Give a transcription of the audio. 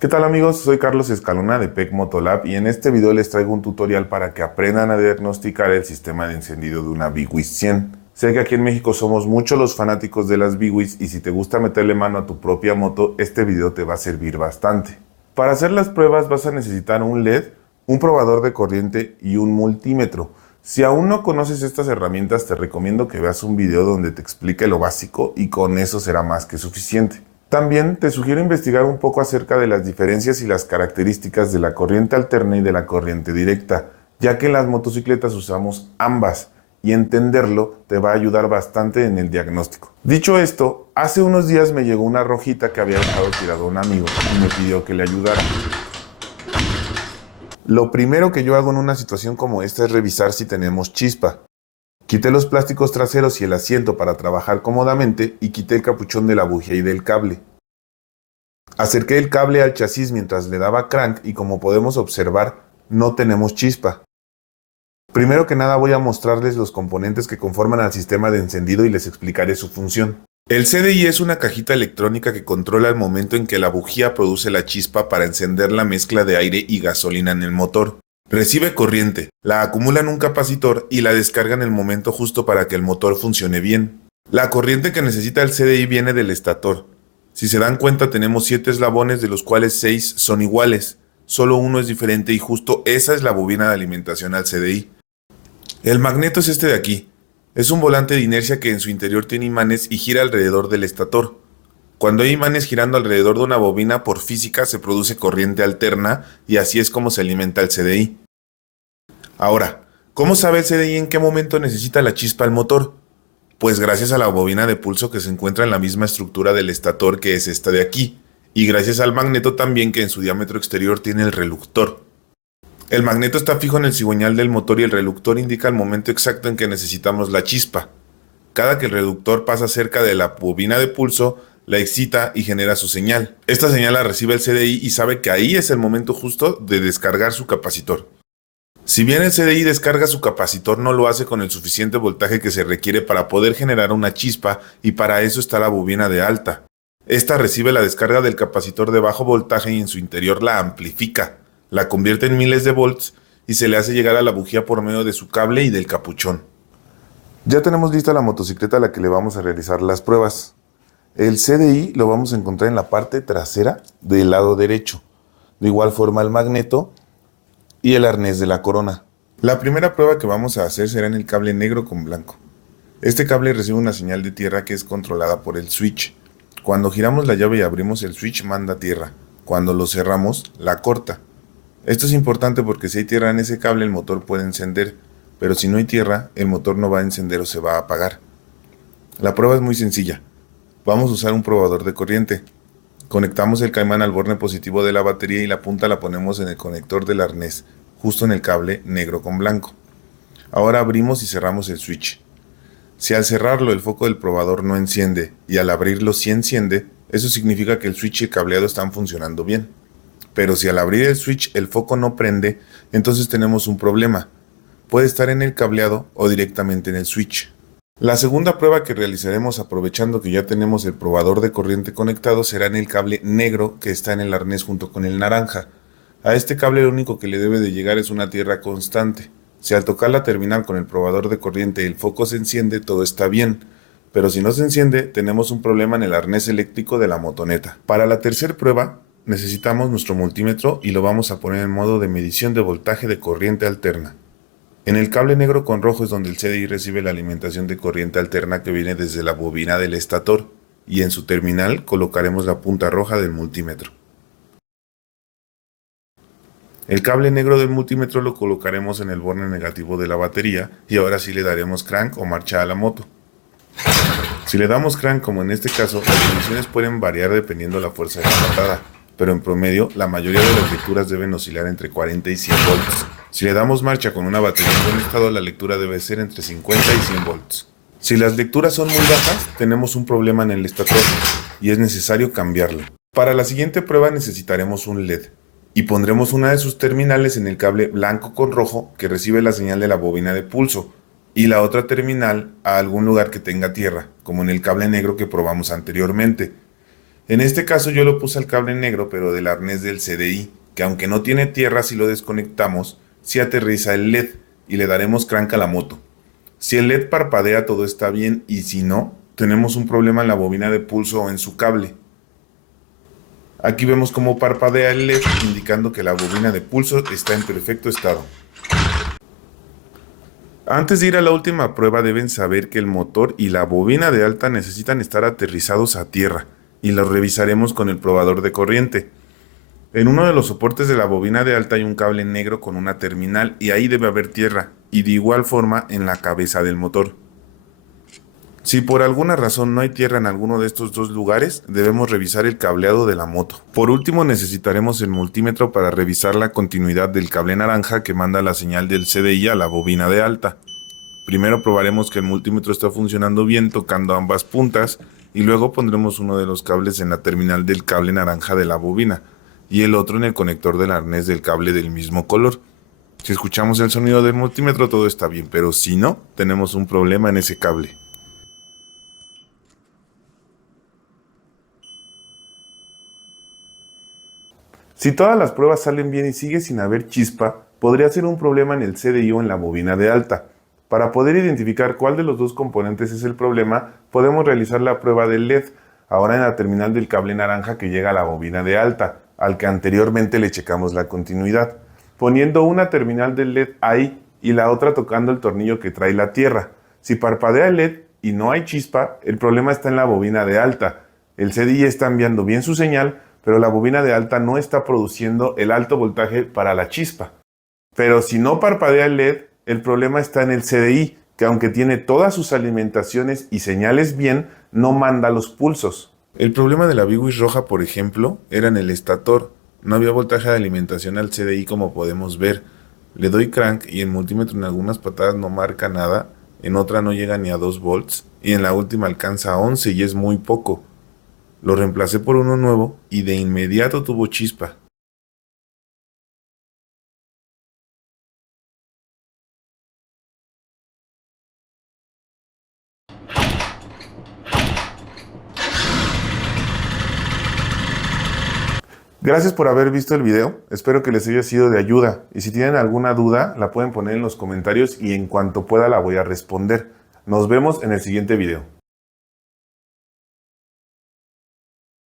¿Qué tal amigos? Soy Carlos Escalona de PEC Motolab y en este video les traigo un tutorial para que aprendan a diagnosticar el sistema de encendido de una BWS 100. Sé que aquí en México somos muchos los fanáticos de las BWS y si te gusta meterle mano a tu propia moto, este video te va a servir bastante. Para hacer las pruebas vas a necesitar un LED, un probador de corriente y un multímetro. Si aún no conoces estas herramientas, te recomiendo que veas un video donde te explique lo básico y con eso será más que suficiente. También te sugiero investigar un poco acerca de las diferencias y las características de la corriente alterna y de la corriente directa, ya que en las motocicletas usamos ambas y entenderlo te va a ayudar bastante en el diagnóstico. Dicho esto, hace unos días me llegó una rojita que había dejado tirado un amigo y me pidió que le ayudara. Lo primero que yo hago en una situación como esta es revisar si tenemos chispa. Quité los plásticos traseros y el asiento para trabajar cómodamente y quité el capuchón de la bujía y del cable. Acerqué el cable al chasis mientras le daba crank y como podemos observar, no tenemos chispa. Primero que nada voy a mostrarles los componentes que conforman al sistema de encendido y les explicaré su función. El CDI es una cajita electrónica que controla el momento en que la bujía produce la chispa para encender la mezcla de aire y gasolina en el motor. Recibe corriente, la acumula en un capacitor y la descarga en el momento justo para que el motor funcione bien. La corriente que necesita el CDI viene del estator. Si se dan cuenta tenemos 7 eslabones de los cuales 6 son iguales, solo uno es diferente y justo esa es la bobina de alimentación al CDI. El magneto es este de aquí. Es un volante de inercia que en su interior tiene imanes y gira alrededor del estator. Cuando hay imanes girando alrededor de una bobina por física se produce corriente alterna y así es como se alimenta el CDI. Ahora, ¿cómo sabe el CDI en qué momento necesita la chispa al motor? Pues gracias a la bobina de pulso que se encuentra en la misma estructura del estator que es esta de aquí, y gracias al magneto también que en su diámetro exterior tiene el reluctor. El magneto está fijo en el cigüeñal del motor y el reluctor indica el momento exacto en que necesitamos la chispa. Cada que el reductor pasa cerca de la bobina de pulso, la excita y genera su señal. Esta señal la recibe el CDI y sabe que ahí es el momento justo de descargar su capacitor. Si bien el CDI descarga su capacitor, no lo hace con el suficiente voltaje que se requiere para poder generar una chispa y para eso está la bobina de alta. Esta recibe la descarga del capacitor de bajo voltaje y en su interior la amplifica, la convierte en miles de volts y se le hace llegar a la bujía por medio de su cable y del capuchón. Ya tenemos lista la motocicleta a la que le vamos a realizar las pruebas. El CDI lo vamos a encontrar en la parte trasera del lado derecho. De igual forma el magneto y el arnés de la corona. La primera prueba que vamos a hacer será en el cable negro con blanco. Este cable recibe una señal de tierra que es controlada por el switch. Cuando giramos la llave y abrimos el switch manda tierra. Cuando lo cerramos, la corta. Esto es importante porque si hay tierra en ese cable el motor puede encender, pero si no hay tierra, el motor no va a encender o se va a apagar. La prueba es muy sencilla. Vamos a usar un probador de corriente. Conectamos el caimán al borne positivo de la batería y la punta la ponemos en el conector del arnés, justo en el cable negro con blanco. Ahora abrimos y cerramos el switch. Si al cerrarlo el foco del probador no enciende y al abrirlo sí enciende, eso significa que el switch y el cableado están funcionando bien. Pero si al abrir el switch el foco no prende, entonces tenemos un problema. Puede estar en el cableado o directamente en el switch. La segunda prueba que realizaremos aprovechando que ya tenemos el probador de corriente conectado será en el cable negro que está en el arnés junto con el naranja. A este cable lo único que le debe de llegar es una tierra constante. Si al tocar la terminal con el probador de corriente el foco se enciende, todo está bien. Pero si no se enciende, tenemos un problema en el arnés eléctrico de la motoneta. Para la tercera prueba, necesitamos nuestro multímetro y lo vamos a poner en modo de medición de voltaje de corriente alterna. En el cable negro con rojo es donde el CDI recibe la alimentación de corriente alterna que viene desde la bobina del estator y en su terminal colocaremos la punta roja del multímetro. El cable negro del multímetro lo colocaremos en el borne negativo de la batería y ahora sí le daremos crank o marcha a la moto. Si le damos crank como en este caso, las dimensiones pueden variar dependiendo la fuerza de la patada, pero en promedio la mayoría de las lecturas deben oscilar entre 40 y 100 volts. Si le damos marcha con una batería en buen estado, la lectura debe ser entre 50 y 100 volts. Si las lecturas son muy bajas, tenemos un problema en el estator y es necesario cambiarlo. Para la siguiente prueba necesitaremos un LED y pondremos una de sus terminales en el cable blanco con rojo que recibe la señal de la bobina de pulso y la otra terminal a algún lugar que tenga tierra, como en el cable negro que probamos anteriormente. En este caso yo lo puse al cable negro, pero del arnés del CDI, que aunque no tiene tierra si lo desconectamos, sí aterriza el LED y le daremos crank a la moto. Si el LED parpadea todo está bien y si no, tenemos un problema en la bobina de pulso o en su cable. Aquí vemos cómo parpadea el LED indicando que la bobina de pulso está en perfecto estado. Antes de ir a la última prueba deben saber que el motor y la bobina de alta necesitan estar aterrizados a tierra y los revisaremos con el probador de corriente. En uno de los soportes de la bobina de alta hay un cable negro con una terminal y ahí debe haber tierra, y de igual forma en la cabeza del motor. Si por alguna razón no hay tierra en alguno de estos dos lugares, debemos revisar el cableado de la moto. Por último necesitaremos el multímetro para revisar la continuidad del cable naranja que manda la señal del CDI a la bobina de alta. Primero probaremos que el multímetro está funcionando bien tocando ambas puntas y luego pondremos uno de los cables en la terminal del cable naranja de la bobina y el otro en el conector del arnés del cable del mismo color. Si escuchamos el sonido del multímetro todo está bien, pero si no, tenemos un problema en ese cable. Si todas las pruebas salen bien y sigue sin haber chispa, podría ser un problema en el CDI o en la bobina de alta. Para poder identificar cuál de los dos componentes es el problema, podemos realizar la prueba del LED, ahora en la terminal del cable naranja que llega a la bobina de alta, al que anteriormente le checamos la continuidad, poniendo una terminal del LED ahí y la otra tocando el tornillo que trae la tierra. Si parpadea el LED y no hay chispa, el problema está en la bobina de alta. El CDI está enviando bien su señal, pero la bobina de alta no está produciendo el alto voltaje para la chispa. Pero si no parpadea el LED, el problema está en el CDI, que aunque tiene todas sus alimentaciones y señales bien, no manda los pulsos. El problema de la Biwis roja, por ejemplo, era en el estator. No había voltaje de alimentación al CDI como podemos ver. Le doy crank y el multímetro en algunas patadas no marca nada, en otra no llega ni a 2 volts y en la última alcanza a 11 y es muy poco. Lo reemplacé por uno nuevo y de inmediato tuvo chispa. Gracias por haber visto el video, espero que les haya sido de ayuda y si tienen alguna duda la pueden poner en los comentarios y en cuanto pueda la voy a responder. Nos vemos en el siguiente video.